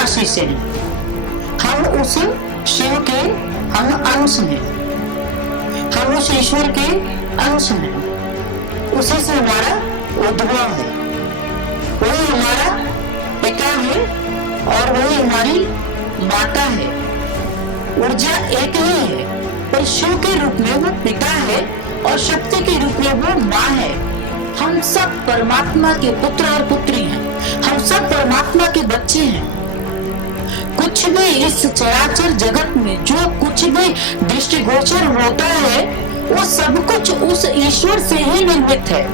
अविनाशी से हैं। हम उस शिव के हम अंश हैं, हम उस ईश्वर के अंश हैं। उसी से हमारा उद्भव है, वही हमारा पिता है और वही हमारी माता है। ऊर्जा एक ही है, पर शिव के रूप में वो पिता है और शक्ति के रूप में वो माँ है। हम सब परमात्मा के पुत्र और पुत्री हैं, हम सब परमात्मा के बच्चे हैं। कुछ भी इस चराचर जगत में जो कुछ भी दृष्टिगोचर होता है वो सब कुछ उस ईश्वर से ही निर्मित है,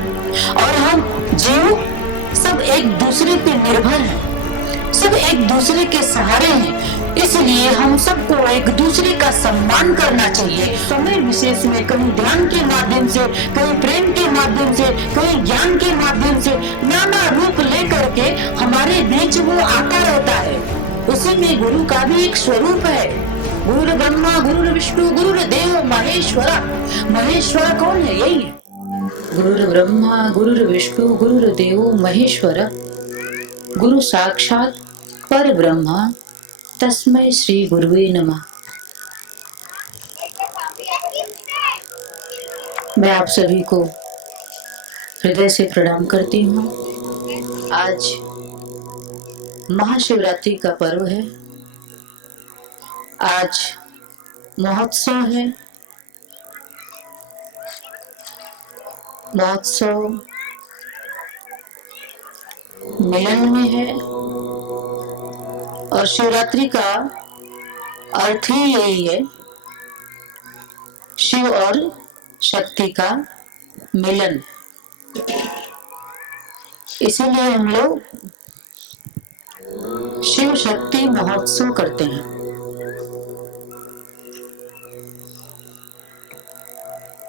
और हम जीव सब एक दूसरे पे निर्भर हैं, सब एक दूसरे के सहारे हैं। इसलिए हम सबको एक दूसरे का सम्मान करना चाहिए। समय विशेष में कहीं ध्यान के माध्यम से, कहीं प्रेम के माध्यम से, कहीं ज्ञान के माध्यम से नाना रूप लेकर के हमारे बीच वो आता रहता है। उसी में गुरु का भी एक स्वरूप है। गुरु ब्रह्मा गुरु विष्णु गुरु देव महेश्वर। महेश्वर कौन है? यही है, गुरु ब्रह्मा गुरु विष्णु गुरु देव महेश्वर, गुरु साक्षात पर ब्रह्मा तस्मै श्री गुरुवे नमः। मैं आप सभी को हृदय से प्रणाम करती हूँ। आज महाशिवरात्रि का पर्व है, आज महोत्सव है। महोत्सव मिलन में है और शिवरात्रि का अर्थ ही यही है, शिव और शक्ति का मिलन। इसीलिए हम लोग शिव शक्ति महोत्सव करते हैं।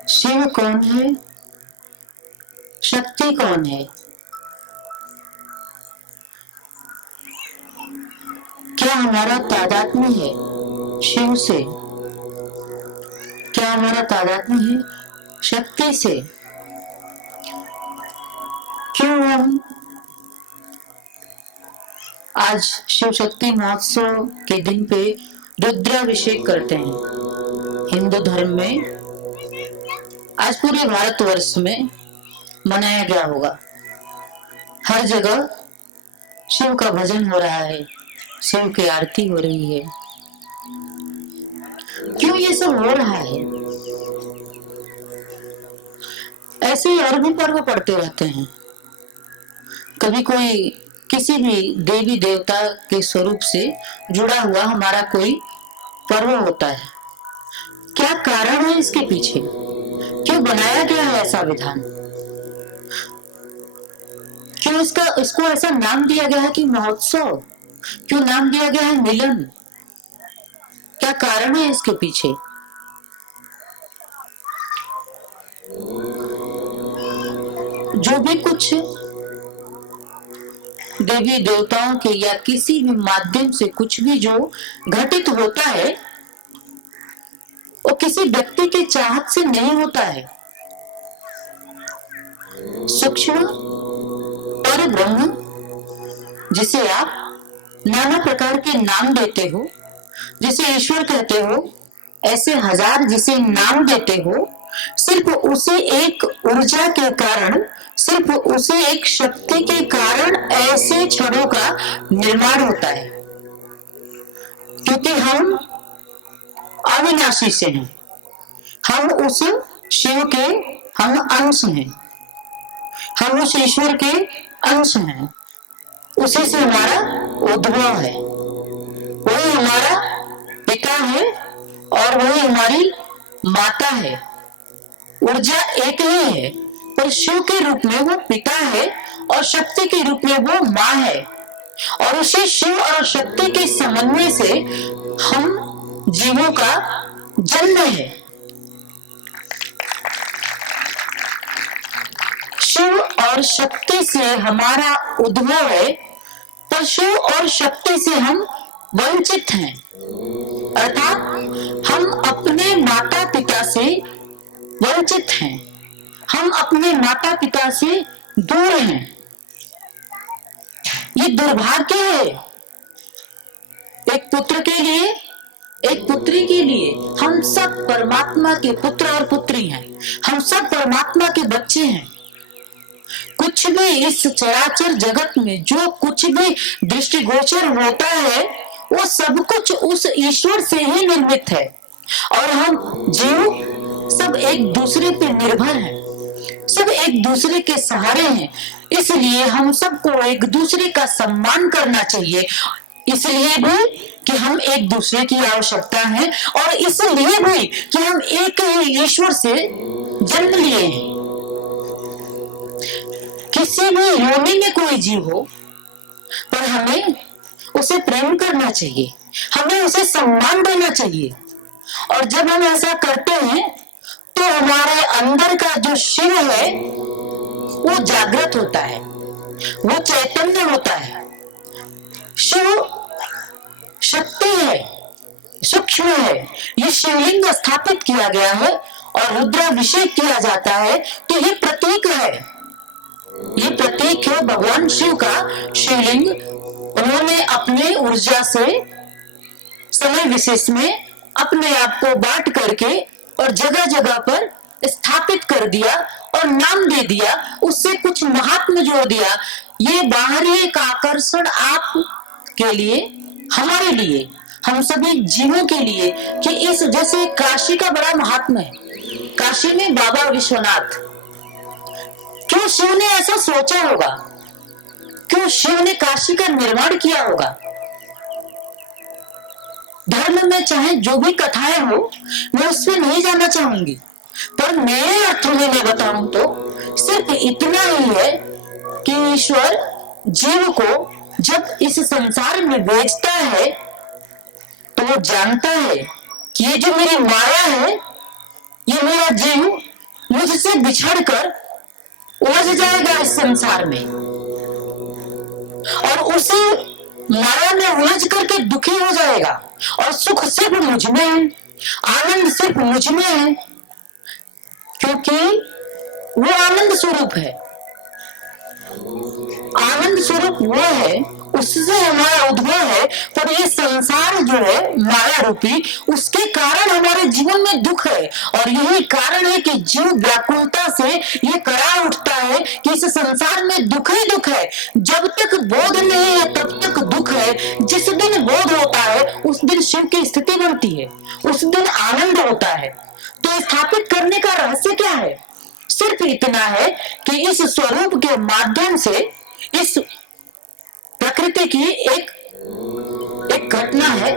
शिव कौन है, शक्ति कौन है? क्या हमारा तादात्म्य है शिव से? क्या हमारा तादात्म्य है शक्ति से? क्यों हम आज शिव शक्ति महोत्सव के दिन पे रुद्राभिषेक करते हैं? हिंदू धर्म में आज पूरे भारतवर्ष में मनाया गया होगा। हर जगह शिव का भजन हो रहा है, शिव की आरती हो रही है। क्यों ये सब हो रहा है? ऐसे ही और भी पर्व पड़ते रहते हैं। कभी कोई किसी भी देवी देवता के स्वरूप से जुड़ा हुआ हमारा कोई पर्व होता है। क्या कारण है इसके पीछे? क्यों बनाया गया है ऐसा विधान? क्यों इसको ऐसा नाम दिया गया है कि महोत्सव? क्यों नाम दिया गया है मिलन? क्या कारण है इसके पीछे? जो भी कुछ देवी देवताओं के या किसी भी माध्यम से कुछ भी जो घटित होता है वो किसी व्यक्ति के चाहत से नहीं होता है। सूक्ष्म पर ब्रह्म जिसे आप नाना प्रकार के नाम देते हो, जिसे ईश्वर कहते हो, ऐसे हजार जिसे नाम देते हो, सिर्फ उसे एक ऊर्जा के कारण, सिर्फ उसे एक शक्ति के कारण ऐसे क्षणों का निर्माण होता है। क्योंकि हम अविनाशी से हैं, हम उस शिव के हम अंश हैं, हम उस ईश्वर के अंश हैं। उसी से हमारा उद्भव है, वही हमारा पिता है और वही हमारी माता है। ऊर्जा एक ही है, पर शिव के रूप में वो पिता है और शक्ति के रूप में वो माँ है। और उसी शिव और शक्ति के समन्वय से हम जीवों का जन्म है। शिव और शक्ति से हमारा उद्भव है, पर शिव और शक्ति से हम वंचित हैं। अर्थात हम अपने माता पिता से वंचित हैं, हम अपने माता पिता से दूर हैं। ये दुर्भाग्य है। एक पुत्र के लिए, एक पुत्री के लिए। हम सब परमात्मा के पुत्र और पुत्री हैं, हम सब परमात्मा के बच्चे हैं। कुछ भी इस चराचर जगत में जो कुछ भी दृष्टिगोचर होता है वो सब कुछ उस ईश्वर से ही निर्मित है, और हम जीव सब एक दूसरे पे निर्भर हैं, सब एक दूसरे के सहारे हैं। इसलिए हम सबको एक दूसरे का सम्मान करना चाहिए, इसलिए भी कि हम एक दूसरे की आवश्यकता है, और इसलिए भी कि हम एक ही ईश्वर से जन्म लिए हैं। किसी भी योनि में कोई जीव हो, पर हमें उसे प्रेम करना चाहिए, हमें उसे सम्मान देना चाहिए। और जब हम ऐसा करते हैं तो हमारे अंदर का जो शिव है वो जागृत होता है, वो चैतन्य होता है। शिव शक्ति है, सूक्ष्म है। ये शिवलिंग स्थापित किया गया है और रुद्राभिषेक किया जाता है, तो ये प्रतीक है, ये प्रतीक है भगवान शिव का। शिवलिंग उन्होंने अपने ऊर्जा से समय विशेष में अपने आप को बांट करके और जगह जगह पर स्थापित कर दिया और नाम दे दिया, उससे कुछ महात्म जोड़ दिया। ये बाहरी एक आकर्षण आप के लिए, हमारे लिए, हम सभी जीवों के लिए, कि इस जैसे काशी का बड़ा महात्मा है, काशी में बाबा विश्वनाथ। क्यों शिव ने ऐसा सोचा होगा, क्यों शिव ने काशी का निर्माण किया होगा? धर्म में चाहे जो भी कथाएं हो, मैं उसमें नहीं जाना चाहूंगी, पर मेरे अर्थों में मैं बताऊं तो सिर्फ इतना ही है कि ईश्वर जीव को जब इस संसार में भेजता है तो वो जानता है कि ये जो मेरी माया है, ये मेरा जीव मुझसे बिछड़कर उलझ जाएगा इस संसार में, और उसी माया में उलझ करके दुखी हो जाएगा, और सुख सिर्फ मुझ में है, आनंद सिर्फ मुझ में है, क्योंकि वो आनंद स्वरूप है। आनंद स्वरूप वो है, उससे हमारा उद्भव है। पर ये संसार जो है माया रूपी, उसके कारण हमारे जीवन में दुख है, और यही कारण है कि जीव व्याकुलता से ये करा उठता है कि इस संसार में दुख ही दुख है। जब तक बोध नहीं है तब तक दुख है। जिस दिन बोध होता है उस दिन शिव की स्थिति बनती है, उस दिन आनंद होता है। तो स्थापित करने का रहस्य क्या है? सिर्फ इतना है कि इस स्वरूप के माध्यम से इस प्रकृति की एक घटना है,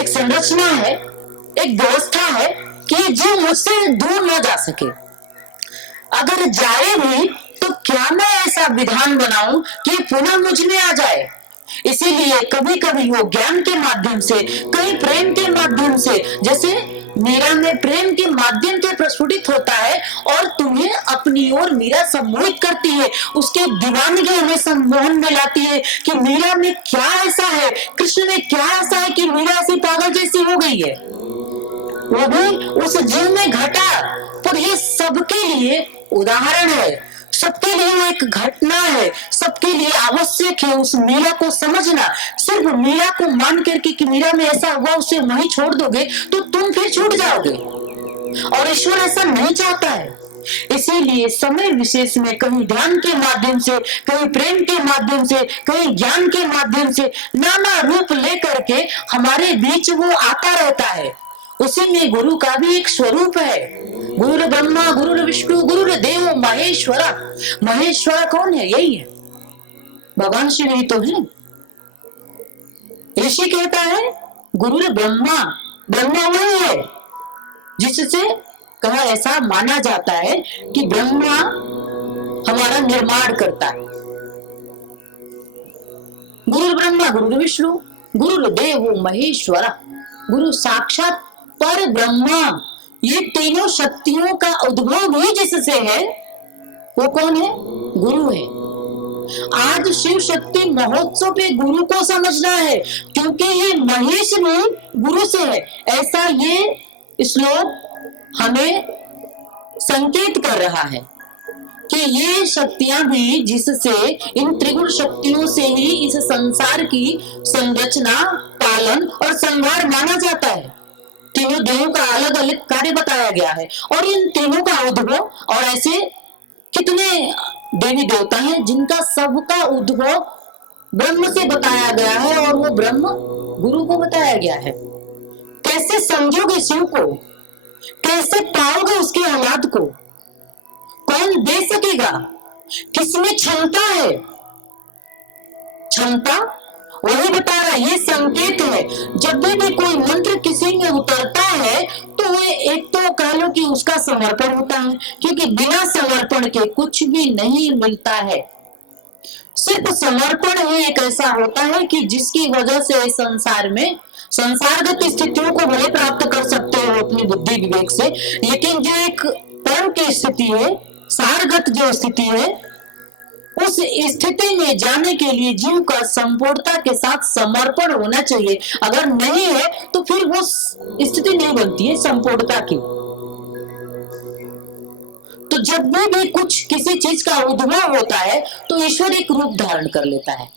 एक संरचना है, एक व्यवस्था है कि जीव मुझसे दूर न जा सके। अगर जाए भी तो क्या मैं ऐसा विधान बनाऊं कि पुनः मुझ में आ जाए? इसीलिए कभी कभी वो ज्ञान के माध्यम से, कहीं प्रेम के माध्यम से, जैसे मीरा में प्रेम के माध्यम से प्रस्फुटित होता है और तुम्हें अपनी ओर मीरा सम्मोहित करती है, उसके दीवानगी हमें सम्मोहन में लाती है कि मीरा में क्या ऐसा है, कृष्ण में क्या ऐसा है कि मीरा ऐसी पागल जैसी हो गई है। वो भी उस जीव में घटा, पर ये सबके लिए उदाहरण है, सबके लिए एक घटना है, सबके लिए आवश्यक है उस मीरा को समझना। सिर्फ मीरा को मान करके कि मीरा में ऐसा हुआ उसे वहीं छोड़ दोगे तो तुम फिर छूट जाओगे, और ईश्वर ऐसा नहीं चाहता है। इसीलिए समय विशेष में कहीं ध्यान के माध्यम से, कहीं प्रेम के माध्यम से, कहीं ज्ञान के माध्यम से नाना रूप लेकर के हमारे बीच वो आता रहता है। उसी में गुरु का भी एक स्वरूप है। गुरु ब्रह्मा गुरु विष्णु गुरु देव महेश्वर। महेश्वर कौन है? यही है, भगवान शिव ही तो है। ऋषि कहता है गुरु ब्रह्मा, ब्रह्मा वही है जिससे कहा, ऐसा माना जाता है कि ब्रह्मा हमारा निर्माण करता है। गुरु ब्रह्मा गुरु विष्णु गुरु देव महेश्वर, गुरु साक्षात पर ब्रह्मा। ये तीनों शक्तियों का उद्भव भी जिससे है वो कौन है? गुरु है। आज शिव शक्ति महोत्सव पे गुरु को समझना है, क्योंकि ये महेश भी गुरु से है। ऐसा ये श्लोक हमें संकेत कर रहा है कि ये शक्तियां भी जिससे, इन त्रिगुण शक्तियों से ही इस संसार की संरचना पालन और संहार माना जाता है। तीनों देवों का अलग अलग कार्य बताया गया है और इन तीनों का उद्भव, और ऐसे कितने देवी देवता हैं जिनका सबका उद्भव ब्रह्म से बताया गया है और वो ब्रह्म गुरु को बताया गया है। कैसे समझोगे शिव को, कैसे पाओगे उसके औलाद को, कौन दे सकेगा, किसमें क्षमता है? क्षमता वही बता रहा है, ये संकेत है। जब भी कोई मंत्र किसी में उतरता है तो वो एक तो कह लो कि उसका समर्पण होता है, क्योंकि बिना समर्पण के कुछ भी नहीं मिलता है। सिर्फ समर्पण ही एक ऐसा होता है कि जिसकी वजह से संसार में संसारगत स्थितियों को भले प्राप्त कर सकते हो अपनी बुद्धि विवेक से, लेकिन जो एक परम की स्थिति है, सारगत जो स्थिति है, उस स्थिति में जाने के लिए जीव का संपूर्णता के साथ समर्पण होना चाहिए। अगर नहीं है तो फिर वो स्थिति नहीं बनती है संपूर्णता की। तो जब भी कुछ किसी चीज का उद्भव होता है तो ईश्वर एक रूप धारण कर लेता है।